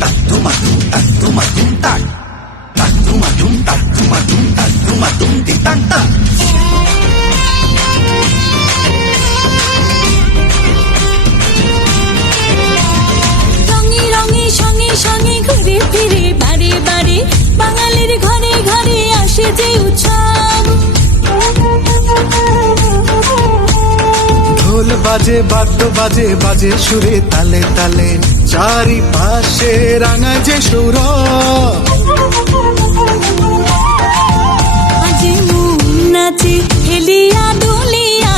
তাক ধুমা ধুম তাক ধুমা ধুম তাক তাক ধুমা ধুম তাক ধুমা ধুম তাক ধুমা ধুম তিন তাক তাক। রঙে রঙে সঙ্গে সঙ্গে ঘুরে ফিরে বাড়ি বাড়ি বাঙালির ঘরে ঘরে আসে যে উৎসব। ঢোল বাজে বাদ্য বাজে বাজে সুরে তালে তালে চারিপাশে রাঙায় যে সৌরভ। আজি মন নাচে হেলিয়া দুলিয়া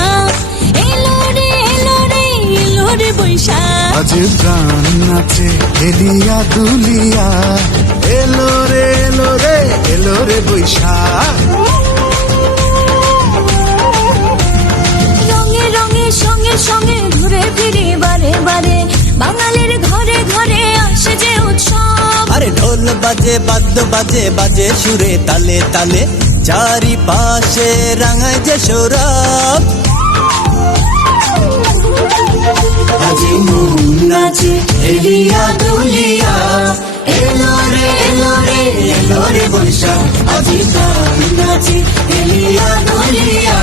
এলো রে এলো রে এলো রে বৈশাখ। আজ প্রাণ নাচে হেলিয়া দুলিয়া এলো রে এলো রে এলো রে বৈশাখ। রঙে রঙে সঙ্গে সঙ্গে ঘুরে ফিরে বারে বারে বাঙালির ঘরে ঘরে আসে যে উৎসব। আরে ঢোল বাজে বাদ্য বাজে বাজে সুরে তালে তালে চারিপাশে রাঙায় যে সৌরভ। আজি মন নাচে হেলিয়া দুলিয়া এলো রে এলো রে এলো রে বৈশাখ। আজি প্রাণ নাচে হেলিয়া দুলিয়া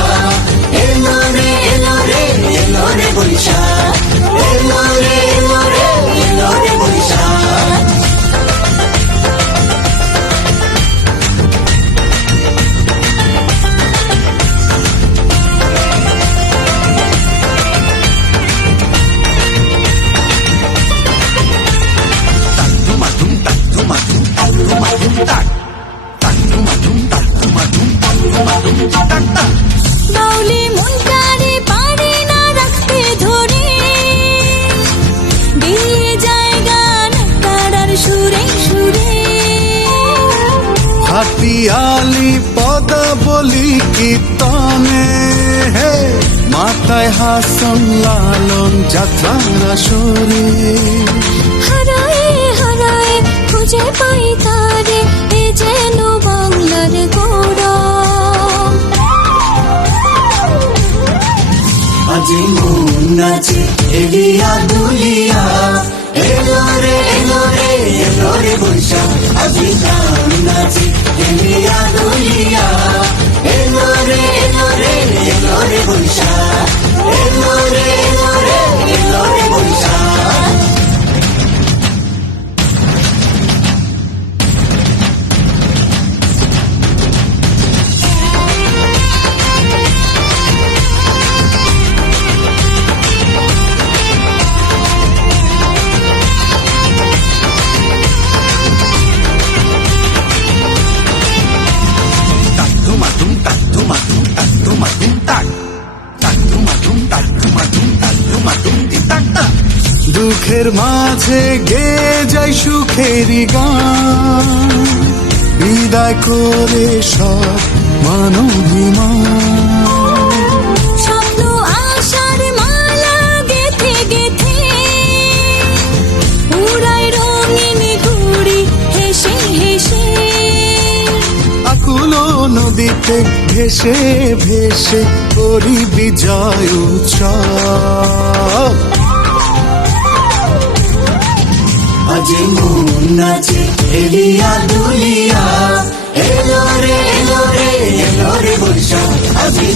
এলো রে এলো রে এলো রে বৈশাখ। এলো রে এলো রে এলো রে বৈশাখ। বাউলি মনটারে পারে না রাখতে ধরে দিয়ে যায় গান তারার সুরে সুরে। হাতিয়ালি পদা বলি কীর্তনে হে মাথায় হাসন লালন যাত্রার আসরে। হারায় হারায় খুঁজে পাই তারে এ যেন বাংলার গৌরব। আজি মন নাচে হেলিয়া দুলিয়া এলো রে এলো রে এলো রে বৈশাখ। আজি প্রাণ নাচে হেলিয়া দুলিয়া এলো রে এলো রে এলো রে বৈশাখ। এলো রে এলো রে এলো রে বৈশাখ। দুঃখের মাঝে গে যাই সুখেরই গান বিদায় করে সব মানবিমান। স্বপ্ন আশার মালা গেথে গেথে উড়াই রঙিন ঘুড়ি হেসে হেসে। আকুল নদীতে ভেসে ভেসে করি বিজয় উৎসব। আজি মন নাচে হেলিয়া দুলিয়া এলো রে এলো রে এলো রে বৈশাখ। আজি